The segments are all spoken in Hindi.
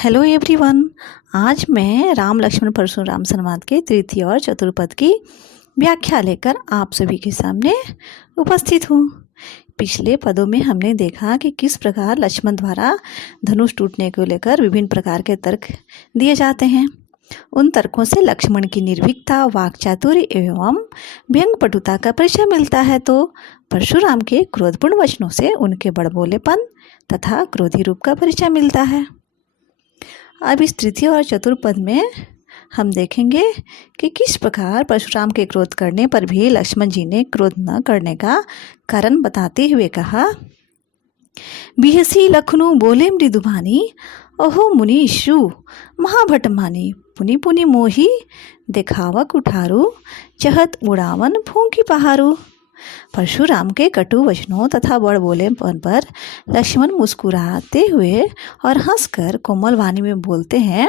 Hello everyone. आज मैं राम लक्ष्मण परशुराम संवाद के तृतीय और चतुर्पद की व्याख्या लेकर आप सभी के सामने उपस्थित हूँ। पिछले पदों में हमने देखा कि किस प्रकार लक्ष्मण द्वारा धनुष टूटने को लेकर विभिन्न प्रकार के तर्क दिए जाते हैं। उन तर्कों से लक्ष्मण की निर्भीकता, वाक्चातुर्य एवं व्यंग्यपटुता का परिचय मिलता है, तो परशुराम के क्रोधपूर्ण वचनों से उनके बड़बोलेपन तथा क्रोधी रूप का परिचय मिलता है। अब इस तृतीय और चतुर्पद में हम देखेंगे कि किस प्रकार परशुराम के क्रोध करने पर भी लक्ष्मण जी ने क्रोध न करने का कारण बताते हुए कहा, बिहसी लखनऊ बोले मृदुभानी, अहो मुनीषु महाभट मानी, पुनि पुनि मोही देखावक उठारू, चहत उड़ावन फूंकी पहारू। परशुराम के कटु वचनों तथा बड़बोलेपन पर लक्ष्मण मुस्कुराते हुए और हंसकर कोमल वाणी में बोलते हैं,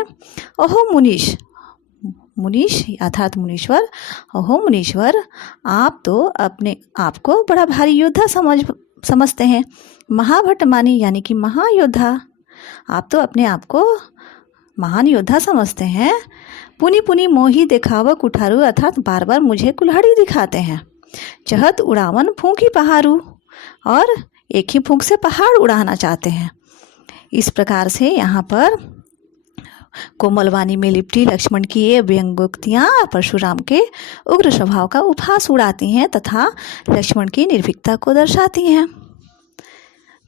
ओहो मुनीष, मुनीष अर्थात मुनीश्वर, ओहो मुनीश्वर, आप तो अपने आप को बड़ा भारी योद्धा समझते हैं। महाभट मानी यानी कि महायोद्धा, आप तो अपने आप को महान योद्धा समझते हैं। पुनि पुनि मोही देखावक उठारू अर्थात बार बार मुझे कुल्हाड़ी दिखाते हैं। चहत उड़ावन फूंकी पहाड़ू, और एक ही फूंक से पहाड़ उड़ाना चाहते हैं। इस प्रकार से यहाँ पर कोमलवाणी में लिपटी लक्ष्मण की ये व्यंग्योक्तियाँ परशुराम के उग्र स्वभाव का उपहास उड़ाती हैं तथा लक्ष्मण की निर्भीकता को दर्शाती हैं।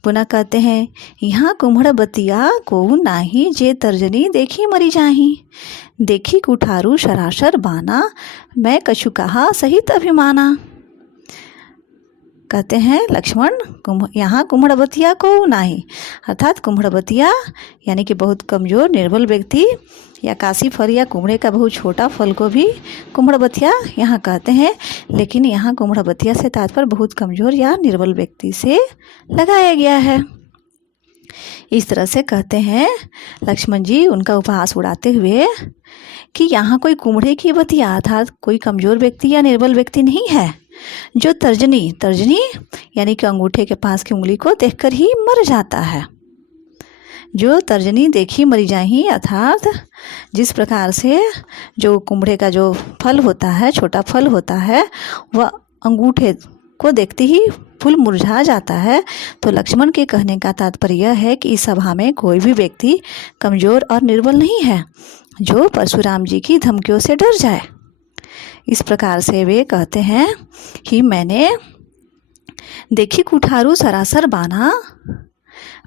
पुनः कहते हैं, यहाँ कुम्हड़ बतिया को नाही, जे तर्जनी देखी मरी जाही, देखी कुठारू सरासर बाना, मैं कछु कहा सहित अभिमाना। कहते हैं लक्ष्मण, यहाँ कुम्हड़बतिया को नाही अर्थात कुम्हड़बतिया यानी कि बहुत कमज़ोर निर्बल व्यक्ति, या काशी फल या कुम्हड़े का बहुत छोटा फल को भी कुम्हड़बतिया यहाँ कहते हैं, लेकिन यहाँ कुम्हड़बतिया से तात्पर्य बहुत कमज़ोर या निर्बल व्यक्ति से लगाया गया है। इस तरह से कहते हैं लक्ष्मण जी उनका उपहास उड़ाते हुए कि यहाँ कोई कुम्हड़े की बतिया अर्थात कोई कमज़ोर व्यक्ति या निर्बल व्यक्ति नहीं है, जो तर्जनी यानी कि अंगूठे के पास की उंगली को देखकर ही मर जाता है। जो तर्जनी देखी मरी जाही अर्थात जिस प्रकार से जो कुम्हड़े का जो फल होता है, छोटा फल होता है, वह अंगूठे को देखते ही फूल मुरझा जाता है, तो लक्ष्मण के कहने का तात्पर्य यह है कि इस सभा में कोई भी व्यक्ति कमज़ोर और निर्बल नहीं है जो परशुराम जी की धमकियों से डर जाए। इस प्रकार से वे कहते हैं कि मैंने देखी कुठारू सरासर बाना,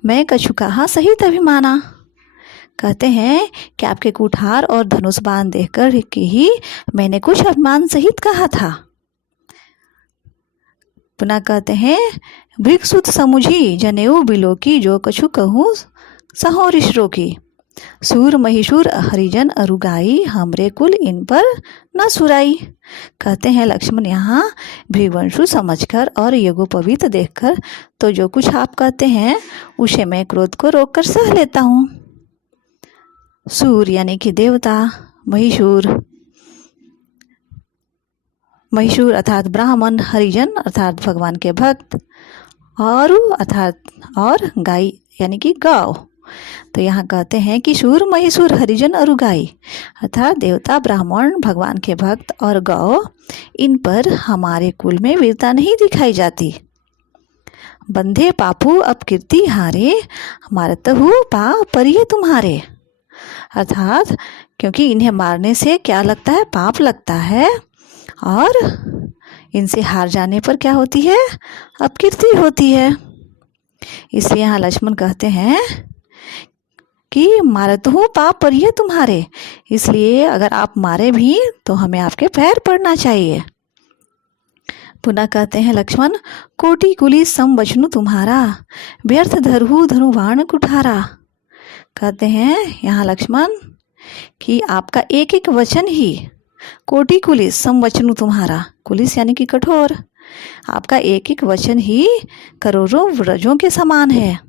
मैं कछु कहा सहित अभिमाना। कहते हैं कि आपके कुठार और धनुष बाण देखकर के ही मैंने कुछ अभिमान सहित कहा था। पुनः कहते हैं, भृगसुत समुझी जनेऊ बिलो की, जो कछु कहूँ सहो ऋषरो की, सूर महिषूर हरिजन अरुगाई, हमरे कुल इन पर न सुराई। कहते हैं लक्ष्मण यहाँ भृगवंशु समझकर और यज्ञोपवीत देखकर तो जो कुछ आप कहते हैं उसे मैं क्रोध को रोककर सह लेता हूँ। सूर यानी कि देवता, महिषूर अर्थात ब्राह्मण, हरिजन अर्थात भगवान के भक्त, और गाय यानी कि गौ। तो यहाँ कहते हैं कि सूर महिषूर हरिजन और गाय अर्थात देवता, ब्राह्मण, भगवान के भक्त और गौ, इन पर हमारे कुल में वीरता नहीं दिखाई जाती। बंधे पापू अब कीर्ति हारे, मारतहु पा परिये तुम्हारे, अर्थात क्योंकि इन्हें मारने से क्या लगता है, पाप लगता है, और इनसे हार जाने पर क्या होती है, अपकीर्ति होती है। इसलिए यहाँ लक्ष्मण कहते हैं कि मारत हूँ पाप परिये तुम्हारे, इसलिए अगर आप मारे भी तो हमें आपके पैर पड़ना चाहिए। पुनः कहते हैं लक्ष्मण, कोटि कुली सम वचनु तुम्हारा, व्यर्थ धरहु धनुवाण कुठारा। कहते हैं यहाँ लक्ष्मण कि आपका एक एक वचन ही, कोटि कुलिस सम वचनु तुम्हारा, कुलिस यानी कि कठोर, आपका एक एक वचन ही करोड़ों व्रजों के समान है।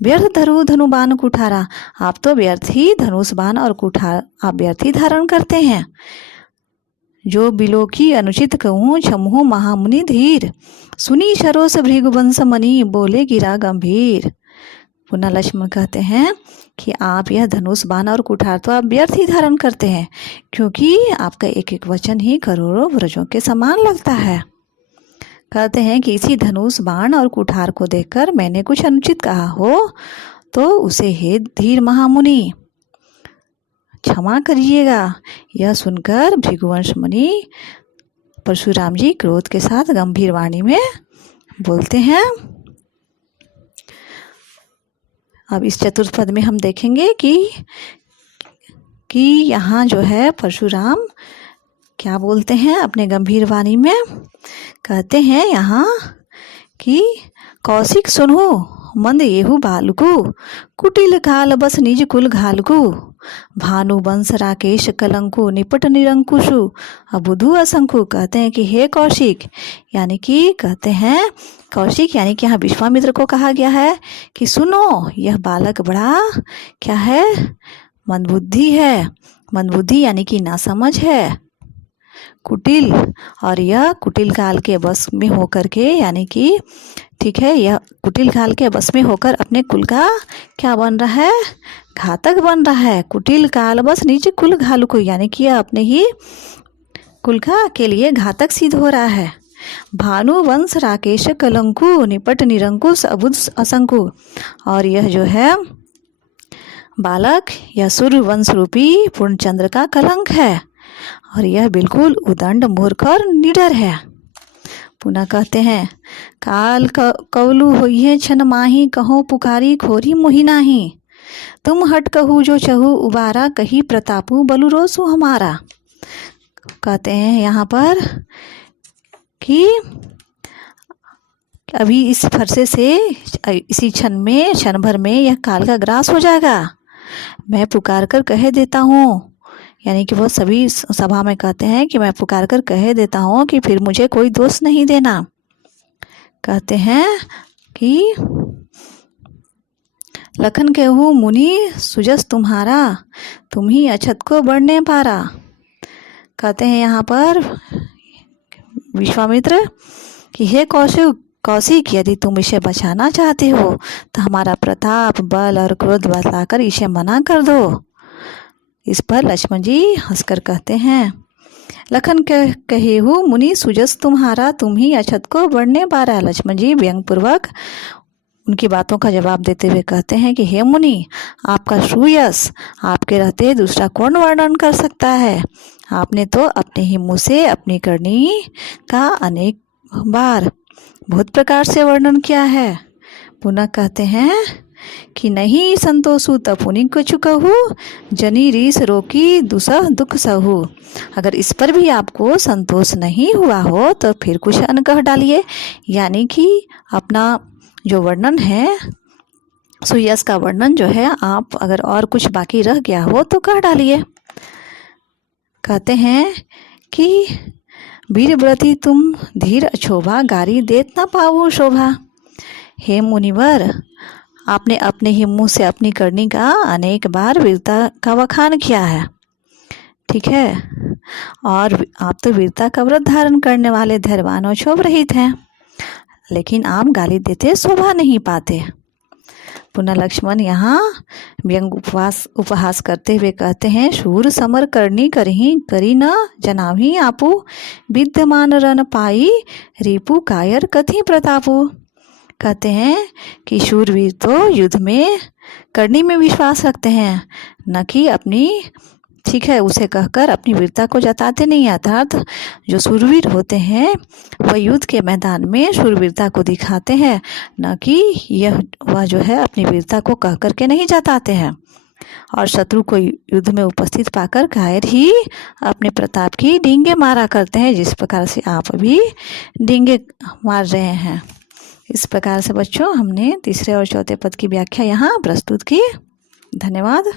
व्यर्थ धरु धनुबान कुठारा, आप तो व्यर्थ ही धनुष बाण और कुठार आप व्यर्थ ही धारण करते हैं। जो बिलो की अनुचित कहूँ छमहु महामुनि धीर, सुनी सरोस भृगुवंश मणि, बोले गिरा गंभीर। पुनः लक्ष्मण कहते हैं कि आप यह धनुष बाण और कुठार तो आप व्यर्थ ही धारण करते हैं, क्योंकि आपका एक एक वचन ही करोड़ों व्रजों के समान लगता है। कहते हैं कि इसी धनुष बाण और कुठार को देखकर मैंने कुछ अनुचित कहा हो तो उसे हे धीर महामुनि क्षमा करिएगा। यह सुनकर भृगुवंश मुनि परशुराम जी क्रोध के साथ गंभीर वाणी में बोलते हैं। अब इस चतुर्थ पद में हम देखेंगे कि यहाँ जो है परशुराम क्या बोलते हैं अपने गंभीर वाणी में। कहते हैं यहाँ कि कौशिक सुनो मंद येहु बालकु कुटिल काल बस निज कुल घालकु भानु वंश राकेश कलंकु निपट निरंकुशु अबुधु असंकु। कहते हैं कि हे कौशिक, यानी कि कहते हैं कौशिक यानी कि यहाँ विश्वामित्र को कहा गया है कि सुनो, यह बालक बड़ा क्या है, मंदबुद्धि है। मंदबुद्धि यानी कि नासमझ है, कुटिल, और यह कुटिल काल के बस में होकर के, यानी कि ठीक है, यह कुटिल काल के बस में होकर अपने कुल का क्या बन रहा है, घातक बन रहा है। कुटिल काल बस नीचे कुल घालुको, यानी कि यह अपने ही कुल का के लिए घातक सिद्ध हो रहा है। भानु वंश राकेश कलंकु निपट निरंकुश अबुध असंकु, और यह जो है बालक यह सूर्य वंश रूपी पूर्णचंद्र का कलंक है, और यह बिल्कुल उदंड मूर्ख और निडर है। पुनः कहते हैं काल कवलु होइए छन माही कहो पुकारी खोरी मोहि नाही तुम हट कहू जो चहु उबारा कही प्रतापु बलु रोसु हमारा। कहते हैं यहाँ पर कि अभी इस फरसे से इसी क्षण भर में यह काल का ग्रास हो जाएगा। मैं पुकार कर कह देता हूँ, यानी कि वो सभी सभा में कहते हैं कि मैं पुकार कर कह देता हूँ कि फिर मुझे कोई दोष नहीं देना। कहते हैं कि लखन कहूँ मुनि सुजस तुम्हारा तुम ही अछत को बढ़ने पारा। कहते हैं यहाँ पर विश्वामित्र कि हे कौशिक, यदि तुम इसे बचाना चाहते हो तो हमारा प्रताप बल और क्रोध बतलाकर इसे मना कर दो। इस पर लक्ष्मण जी हंसकर कहते हैं लखन कहेहु मुनि सुजस तुम्हारा तुम ही अछत को बढ़ने पारा। लक्ष्मण जी व्यंग पूर्वक उनकी बातों का जवाब देते हुए कहते हैं कि हे मुनि, आपका सुयश आपके रहते दूसरा कौन वर्णन कर सकता है। आपने तो अपने ही मुँह से अपनी करनी का अनेक बार बहुत प्रकार से वर्णन किया है। पुनः कहते हैं कि नहीं संतोषु तपुनि कछु कहू जनी रीस रोकी दुसह दुख सहू। अगर इस पर भी आपको संतोष नहीं हुआ हो तो फिर कुछ अन कह डालिए, यानी कि अपना जो वर्णन है सुयश का वर्णन जो है आप अगर और कुछ बाकी रह गया हो तो कह डालिए। कहते हैं कि वीरव्रती तुम धीर अछोभा गारी देत न पाओ शोभा। हे मुनिवर, आपने अपने ही मुँह से अपनी करनी का अनेक बार वीरता का बखान किया है, ठीक है, और आप तो वीरता का व्रत धारण करने वाले धैर्यवान और क्षोभ रहित हैं, लेकिन आप गाली देते शोभा नहीं पाते। पुनः लक्ष्मण यहाँ व्यंग उपहास करते हुए कहते हैं शूर समर करनी करही करी न जनाभी आपू विद्यमान रन पाई रिपु कायर कथी प्रतापू। कहते हैं कि शूरवीर तो युद्ध में करनी में विश्वास रखते हैं, न कि अपनी, ठीक है, उसे कहकर अपनी वीरता को जताते नहीं। अर्थात जो शूरवीर होते हैं वह युद्ध के मैदान में शूरवीरता को दिखाते हैं, न कि वह जो है अपनी वीरता को कह करके नहीं जताते हैं। और शत्रु को युद्ध में उपस्थित पाकर कायर ही अपने प्रताप की डींगे मारा करते हैं, जिस प्रकार से आप अभी डींगे मार रहे हैं। इस प्रकार से बच्चों हमने तीसरे और चौथे पद की व्याख्या यहाँ प्रस्तुत की। धन्यवाद।